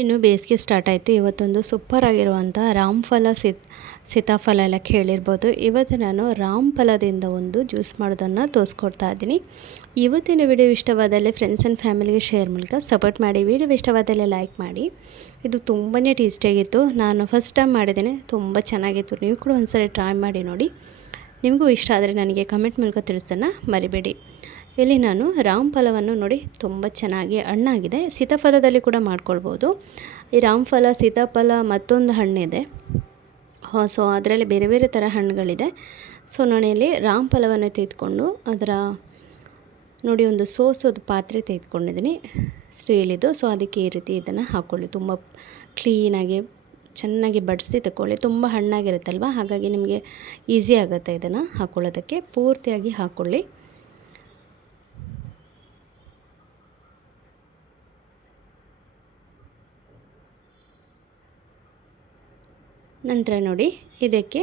ಇನ್ನು ಬೇಸಿಗೆ ಸ್ಟಾರ್ಟ್ ಆಯಿತು. ಇವತ್ತೊಂದು ಸೂಪರ್ ಆಗಿರುವಂಥ ರಾಮಫಲ ಸಿತ್, ಸೀತಾಫಲ ಎಲ್ಲ ಕೇಳಿರ್ಬೋದು. ಇವತ್ತು ನಾನು ರಾಮಫಲದಿಂದ ಒಂದು ಜ್ಯೂಸ್ ಮಾಡೋದನ್ನು ತೋರಿಸ್ಕೊಡ್ತಾ ಇದ್ದೀನಿ. ಇವತ್ತಿನ ವಿಡಿಯೋ ಇಷ್ಟವಾದಲ್ಲಿ ಫ್ರೆಂಡ್ಸ್ ಆ್ಯಂಡ್ ಫ್ಯಾಮಿಲಿಗೆ ಶೇರ್ ಮೂಲಕ ಸಪೋರ್ಟ್ ಮಾಡಿ. ವಿಡಿಯೋ ಇಷ್ಟವಾದಲ್ಲಿ ಲೈಕ್ ಮಾಡಿ. ಇದು ತುಂಬಾ ಟೇಸ್ಟಿಯಾಗಿತ್ತು ನಾನು ಫಸ್ಟ್ ಟೈಮ್ ಮಾಡಿದ್ದೇನೆ. ತುಂಬ ಚೆನ್ನಾಗಿತ್ತು. ನೀವು ಕೂಡ ಒಂದ್ಸರಿ ಟ್ರೈ ಮಾಡಿ ನೋಡಿ. ನಿಮಗೂ ಇಷ್ಟ ಆದರೆ ನನಗೆ ಕಮೆಂಟ್ ಮೂಲಕ ತಿಳಿಸೋಣ ಮರಿಬೇಡಿ. ಇಲ್ಲಿ ನಾನು ರಾಮ್ ಫಲವನ್ನು ನೋಡಿ ತುಂಬ ಚೆನ್ನಾಗಿ ಹಣ್ಣಾಗಿದೆ. ಸೀತಾಫಲದಲ್ಲಿ ಕೂಡ ಮಾಡ್ಕೊಳ್ಬೋದು. ಈ ರಾಮಫಲ ಸೀತಾಫಲ ಮತ್ತೊಂದು ಹಣ್ಣಿದೆ. ಸೊ ಅದರಲ್ಲಿ ಬೇರೆ ಬೇರೆ ಥರ ಹಣ್ಣುಗಳಿದೆ. ಸೊ ನಾನು ಇಲ್ಲಿ ರಾಮ್ ಫಲವನ್ನು ತೆಗೆದುಕೊಂಡು ಅದರ ನೋಡಿ ಒಂದು ಸೋಸೋದು ಪಾತ್ರೆ ತೆಗೆದುಕೊಂಡಿದ್ದೀನಿ. ಸ್ಟೀಲಿದ್ದು ಸೊ ಅದಕ್ಕೆ ಈ ರೀತಿ ಇದನ್ನು ಹಾಕ್ಕೊಳ್ಳಿ ತುಂಬ ಕ್ಲೀನಾಗಿ, ಚೆನ್ನಾಗಿ ಬಡಿಸಿ ತಗೊಳ್ಳಿ ತುಂಬ ಹಣ್ಣಾಗಿರುತ್ತಲ್ವ? ಹಾಗಾಗಿ ನಿಮಗೆ ಈಸಿ ಆಗುತ್ತೆ ಇದನ್ನು ಹಾಕ್ಕೊಳ್ಳೋದಕ್ಕೆ ಪೂರ್ತಿಯಾಗಿ ಹಾಕ್ಕೊಳ್ಳಿ ನಂತರ ನೋಡಿ, ಇದಕ್ಕೆ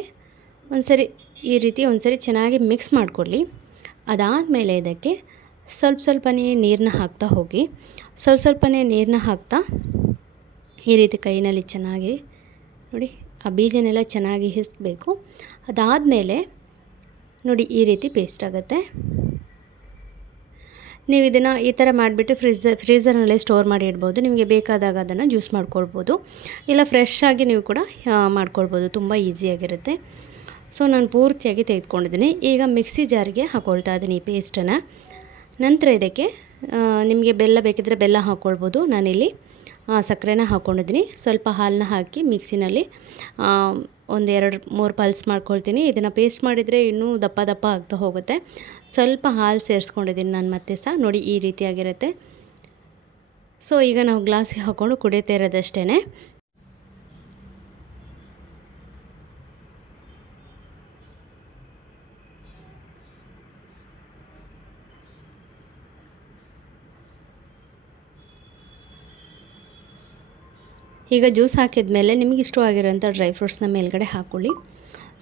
ಒಂದ್ಸರಿ ಈ ರೀತಿ ಒಂದ್ಸರಿ ಚೆನ್ನಾಗಿ ಮಿಕ್ಸ್ ಮಾಡಿಕೊಳ್ಳಿ. ಅದಾದಮೇಲೆ ಇದಕ್ಕೆ ಸ್ವಲ್ಪ ಸ್ವಲ್ಪನೇ ನೀರನ್ನ ಹಾಕ್ತಾ ಹೋಗಿ. ಸ್ವಲ್ಪ ಸ್ವಲ್ಪನೇ ನೀರನ್ನ ಹಾಕ್ತಾ ಈ ರೀತಿ ಕೈನಲ್ಲಿ ಚೆನ್ನಾಗಿ ನೋಡಿ, ಆ ಬೀಜನೆಲ್ಲ ಚೆನ್ನಾಗಿ ಹಿಸ್ಬೇಕು ಅದಾದಮೇಲೆ ನೋಡಿ, ಈ ರೀತಿ ಪೇಸ್ಟ್ ಆಗುತ್ತೆ. ನೀವು ಇದನ್ನು ಈ ಥರ ಮಾಡಿಬಿಟ್ಟು ಫ್ರಿಜ್ ಫ್ರೀಝರ್ನಲ್ಲೇ ಸ್ಟೋರ್ ಮಾಡಿ ಇಡ್ಬೋದು. ನಿಮಗೆ ಬೇಕಾದಾಗ ಅದನ್ನು ಜ್ಯೂಸ್ ಮಾಡ್ಕೊಳ್ಬೋದು. ಇಲ್ಲ ಫ್ರೆಶ್ ಆಗಿ ನೀವು ಕೂಡ ಮಾಡ್ಕೊಳ್ಬೋದು. ತುಂಬ ಈಸಿಯಾಗಿರುತ್ತೆ ಸೊ ನಾನು ಪೂರ್ತಿಯಾಗಿ ತೆಗೆದುಕೊಂಡಿದ್ದೀನಿ. ಈಗ ಮಿಕ್ಸಿ ಜಾರಿಗೆ ಹಾಕ್ಕೊಳ್ತಾ ಇದ್ದೀನಿ ಈ ಪೇಸ್ಟನ್ನು ನಂತರ ಇದಕ್ಕೆ ನಿಮಗೆ ಬೆಲ್ಲ ಬೇಕಿದ್ದರೆ ಬೆಲ್ಲ ಹಾಕ್ಕೊಳ್ಬೋದು ನಾನಿಲ್ಲಿ. ಸಕ್ಕರೆನ ಹಾಕ್ಕೊಂಡಿದ್ದೀನಿ ಸ್ವಲ್ಪ ಹಾಲನ್ನ ಹಾಕಿ ಮಿಕ್ಸಿನಲ್ಲಿ ಒಂದು ಎರಡು ಮೂರು ಪಲ್ಸ್ ಮಾಡ್ಕೊಳ್ತೀನಿ. ಇದನ್ನು ಪೇಸ್ಟ್ ಮಾಡಿದರೆ ಇನ್ನೂ ದಪ್ಪ ದಪ್ಪ ಆಗ್ತಾ ಹೋಗುತ್ತೆ. ಸ್ವಲ್ಪ ಹಾಲು ಸೇರಿಸ್ಕೊಂಡಿದ್ದೀನಿ ನಾನು ಮತ್ತೆ ಸಹ. ನೋಡಿ, ಈ ರೀತಿಯಾಗಿರುತ್ತೆ. ಸೊ, ಈಗ ನಾವು ಗ್ಲಾಸಿಗೆ ಹಾಕ್ಕೊಂಡು ಕುಡಿತಾ ಇರೋದಷ್ಟೇ ಈಗ ಜ್ಯೂಸ್ ಹಾಕಿದ ಮೇಲೆ ನಿಮಗೆ ಇಷ್ಟವಾಗಿರೋಂಥ ಡ್ರೈ ಫ್ರೂಟ್ಸ್ನ ಮೇಲ್ಗಡೆ ಹಾಕ್ಕೊಳ್ಳಿ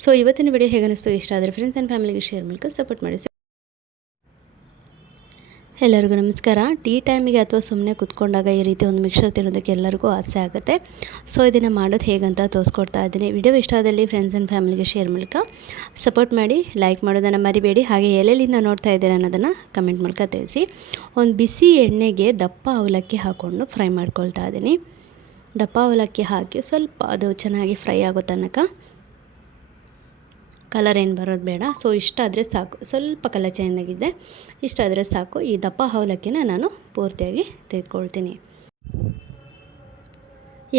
ಸೊ ಇವತ್ತಿನ ವಿಡಿಯೋ ಹೇಗೆ ಅನಿಸ್ತು ಇಷ್ಟ ಆದರೆ ಫ್ರೆಂಡ್ಸ್ ಆ್ಯಂಡ್ ಫ್ಯಾಮಿಲಿಗೆ ಶೇರ್ ಮೂಲಕ ಸಪೋರ್ಟ್ ಮಾಡಿ. ಎಲ್ಲರಿಗೂ ನಮಸ್ಕಾರ. ಟೀ ಟೈಮಿಗೆ ಅಥವಾ ಸುಮ್ಮನೆ ಕುತ್ಕೊಂಡಾಗ ಈ ರೀತಿ ಒಂದು ಮಿಕ್ಸರ್ ತಿನ್ನೋದಕ್ಕೆ ಎಲ್ಲರಿಗೂ ಆಸೆ ಆಗುತ್ತೆ. ಸೊ ಇದನ್ನು ಮಾಡೋದು ಹೇಗಂತ ತೋರಿಸ್ಕೊಡ್ತಾ ಇದ್ದೀನಿ. ವಿಡಿಯೋ ಇಷ್ಟ ಆದಲ್ಲಿ ಫ್ರೆಂಡ್ಸ್ ಆ್ಯಂಡ್ ಫ್ಯಾಮಿಲಿಗೆ ಶೇರ್ ಮೂಲಕ ಸಪೋರ್ಟ್ ಮಾಡಿ ಲೈಕ್ ಮಾಡೋದನ್ನು ಮರಿಬೇಡಿ. ಹಾಗೆ ಎಲ್ಲೆಲ್ಲಿಂದ ನೋಡ್ತಾ ಇದ್ದೀರ ಅನ್ನೋದನ್ನು ಕಮೆಂಟ್ ಮೂಲಕ ತಿಳಿಸಿ. ಒಂದು ಬಿಸಿ ಎಣ್ಣೆಗೆ ದಪ್ಪ ಅವಲಕ್ಕಿ ಹಾಕ್ಕೊಂಡು ಫ್ರೈ ಮಾಡ್ಕೊಳ್ತಾ ಇದ್ದೀನಿ. ದಪ್ಪ ಅವಲಕ್ಕಿ ಹಾಕಿ ಸ್ವಲ್ಪ ಅದು ಚೆನ್ನಾಗಿ ಫ್ರೈ ಆಗೋ ತನಕ ಕಲರ್ ಏನು ಬರೋದು ಬೇಡ. ಸೊ ಇಷ್ಟ ಆದರೆ ಸಾಕು. ಸ್ವಲ್ಪ ಕಲರ್ ಚೇಂಜ್ ಆಗಿದೆ. ಇಷ್ಟ ಆದರೆ ಸಾಕು. ಈ ದಪ್ಪ ಅವಲಕ್ಕಿನ ನಾನು ಪೂರ್ತಿಯಾಗಿ ತೆಗೆದುಕೊಳ್ತೀನಿ.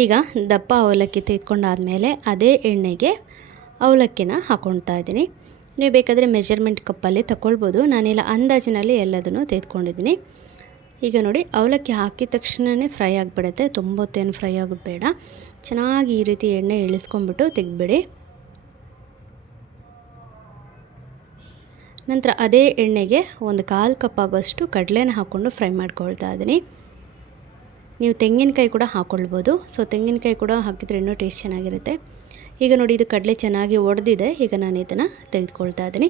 ಈಗ ದಪ್ಪ ಅವಲಕ್ಕಿ ತೆಗೆದುಕೊಂಡಾದಮೇಲೆ ಅದೇ ಎಣ್ಣೆಗೆ ಅವಲಕ್ಕಿನ ಹಾಕ್ಕೊಳ್ತಾ ಇದ್ದೀನಿ. ನೀವು ಬೇಕಾದರೆ ಮೆಜರ್ಮೆಂಟ್ ಕಪ್ಪಲ್ಲಿ ತಗೊಳ್ಬೋದು ನಾನಿಲ್ಲ ಅಂದಾಜಿನಲ್ಲಿ ಎಲ್ಲದನ್ನು ತೆಗೆದುಕೊಂಡಿದ್ದೀನಿ. ಈಗ ನೋಡಿ, ಅವಲಕ್ಕಿ ಹಾಕಿದ ತಕ್ಷಣವೇ ಫ್ರೈ ಆಗಿಬಿಡುತ್ತೆ. ತುಂಬ ಹೊತ್ತೇನು ಫ್ರೈ ಆಗೋದು ಬೇಡ. ಚೆನ್ನಾಗಿ ಈ ರೀತಿ ಎಣ್ಣೆ ಇಳಿಸ್ಕೊಂಡ್ಬಿಟ್ಟು ತೆಗೆದ್ಬಿಡಿ. ನಂತರ ಅದೇ ಎಣ್ಣೆಗೆ ಒಂದು ಕಾಲು ಕಪ್ ಆಗೋಷ್ಟು ಕಡಲೆನ ಹಾಕ್ಕೊಂಡು ಫ್ರೈ ಮಾಡ್ಕೊಳ್ತಾ ಇದ್ದೀನಿ. ನೀವು ತೆಂಗಿನಕಾಯಿ ಕೂಡ ಹಾಕ್ಕೊಳ್ಬೋದು ಸೊ, ತೆಂಗಿನಕಾಯಿ ಕೂಡ ಹಾಕಿದ್ರೆ ಇನ್ನೂ ಟೇಸ್ಟ್ ಚೆನ್ನಾಗಿರುತ್ತೆ. ಈಗ ನೋಡಿ ಇದು ಕಡಲೆ ಚೆನ್ನಾಗಿ ಒಡೆದಿದೆ. ಈಗ ನಾನು ಇದನ್ನು ತೆಗೆದುಕೊಳ್ತಾ ಇದ್ದೀನಿ.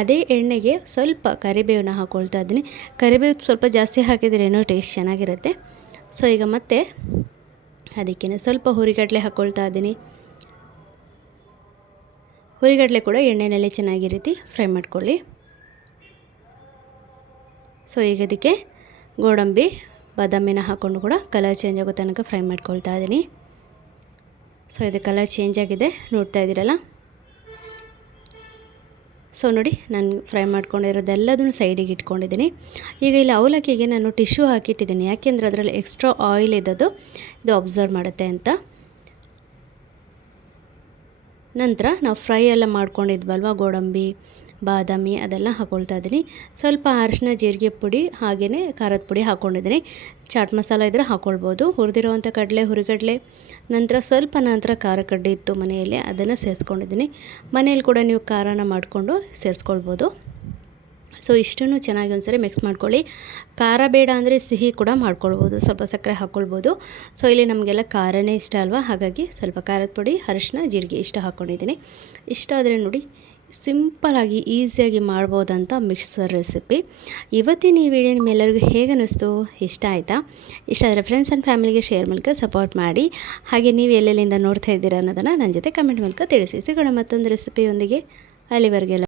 ಅದೇ ಎಣ್ಣೆಗೆ ಸ್ವಲ್ಪ ಕರಿಬೇವನ್ನ ಹಾಕ್ಕೊಳ್ತಾ ಇದ್ದೀನಿ. ಕರಿಬೇವು ಸ್ವಲ್ಪ ಜಾಸ್ತಿ ಹಾಕಿದರೆ ಏನೋ ಟೇಸ್ಟ್ ಚೆನ್ನಾಗಿರುತ್ತೆ. ಸೊ ಈಗ ಮತ್ತೆ ಅದಕ್ಕೇ ಸ್ವಲ್ಪ ಹುರಿಗಡಲೆ ಹಾಕ್ಕೊಳ್ತಾ ಇದ್ದೀನಿ. ಹುರಿಗಡಲೆ ಕೂಡ ಎಣ್ಣೆಯಲ್ಲಿ ಚೆನ್ನಾಗಿ ರೀತಿ ಫ್ರೈ ಮಾಡ್ಕೊಳ್ಳಿ. ಸೊ ಈಗ ಅದಕ್ಕೆ ಗೋಡಂಬಿ, ಬಾದಾಮಿನ ಹಾಕ್ಕೊಂಡು ಕೂಡ ಕಲರ್ ಚೇಂಜ್ ಆಗೋ ತನಕ ಫ್ರೈ ಮಾಡ್ಕೊಳ್ತಾ ಇದ್ದೀನಿ. ಸೊ ಇದು ಕಲರ್ ಚೇಂಜ್ ಆಗಿದೆ. ನೋಡ್ತಾ ಇದ್ದೀರಲ್ಲ? ಸೊ ನೋಡಿ, ನಾನು ಫ್ರೈ ಮಾಡ್ಕೊಂಡಿರೋದೆಲ್ಲದನ್ನು ಸೈಡಿಗೆ ಇಟ್ಕೊಂಡಿದ್ದೀನಿ. ಈಗ ಇಲ್ಲಿ ಅವಲಕ್ಕಿಗೆ ನಾನು ಟಿಶ್ಯೂ ಹಾಕಿಟ್ಟಿದ್ದೀನಿ. ಯಾಕೆಂದರೆ ಅದರಲ್ಲಿ ಎಕ್ಸ್ಟ್ರಾ ಆಯಿಲ್ ಇದ್ದದ್ದು ಇದು ಅಬ್ಸರ್ವ್ ಮಾಡುತ್ತೆ ಅಂತ. ನಂತರ ನಾವು ಫ್ರೈ ಎಲ್ಲ ಮಾಡ್ಕೊಂಡಿದ್ವಲ್ವ? ಗೋಡಂಬಿ, ಬಾದಾಮಿ ಅದೆಲ್ಲ ಹಾಕ್ಕೊಳ್ತಾ ಇದ್ದೀನಿ. ಸ್ವಲ್ಪ ಅರಿಶಿನ, ಜೀರಿಗೆ ಪುಡಿ ಹಾಗೆಯೇ ಖಾರದ ಪುಡಿ ಹಾಕ್ಕೊಂಡಿದ್ದೀನಿ ಚಾಟ್ ಮಸಾಲ ಇದ್ದರೆ ಹಾಕ್ಕೊಳ್ಬೋದು ಹುರಿದಿರುವಂಥ ಕಡಲೆ, ಹುರಿಗಡಲೆ, ನಂತರ ಸ್ವಲ್ಪ ನಂತರ ಖಾರ ಕಡ್ಡಿ ಇತ್ತು ಮನೆಯಲ್ಲಿ ಅದನ್ನು ಸೇರಿಸ್ಕೊಂಡಿದ್ದೀನಿ. ಮನೆಯಲ್ಲಿ ಕೂಡ ನೀವು ಖಾರನ ಮಾಡಿಕೊಂಡು ಸೇರಿಸ್ಕೊಳ್ಬೋದು. ಸೊ ಇಷ್ಟನ್ನು ಚೆನ್ನಾಗಿ ಒಂದ್ಸರಿ ಮಿಕ್ಸ್ ಮಾಡ್ಕೊಳ್ಳಿ. ಖಾರ ಬೇಡ ಅಂದರೆ ಸಿಹಿ ಕೂಡ ಮಾಡ್ಕೊಳ್ಬೋದು, ಸ್ವಲ್ಪ ಸಕ್ಕರೆ ಹಾಕ್ಕೊಳ್ಬೋದು. ಸೊ ಇಲ್ಲಿ ನಮಗೆಲ್ಲ ಖಾರನೇ ಇಷ್ಟ ಅಲ್ವಾ? ಹಾಗಾಗಿ ಸ್ವಲ್ಪ ಖಾರದ ಪುಡಿ ಅರಿಶಿನ ಜೀರಿಗೆ ಇಷ್ಟ ಹಾಕ್ಕೊಂಡಿದ್ದೀನಿ ಇಷ್ಟ ಆದರೆ ನೋಡಿ ಸಿಂಪಲಾಗಿ ಈಸಿಯಾಗಿ ಮಾಡ್ಬೋದಂತ ಮಿಕ್ಸರ್ ರೆಸಿಪಿ ಇವತ್ತಿನ ಈ ವಿಡಿಯೋ ನಿಮ್ಮೆಲ್ಲರಿಗೂ ಹೇಗೆ ಅನ್ನಿಸ್ತು? ಇಷ್ಟ ಆಯಿತಾ? ಇಷ್ಟ ಆದರೆ ಫ್ರೆಂಡ್ಸ್ ಆ್ಯಂಡ್ ಫ್ಯಾಮಿಲಿಗೆ ಶೇರ್ ಮೂಲಕ ಸಪೋರ್ಟ್ ಮಾಡಿ. ಹಾಗೆ ನೀವು ಎಲ್ಲೆಲ್ಲಿಂದ ನೋಡ್ತಾ ಇದ್ದೀರಾ ಅನ್ನೋದನ್ನು ನನ್ನ ಜೊತೆ ಕಮೆಂಟ್ ಮೂಲಕ ತಿಳಿಸಿ. ಸಿಗೋಣ ಮತ್ತೊಂದು ರೆಸಿಪಿಯೊಂದಿಗೆ ಅಲ್ಲಿವರೆಗೆಲ್ಲ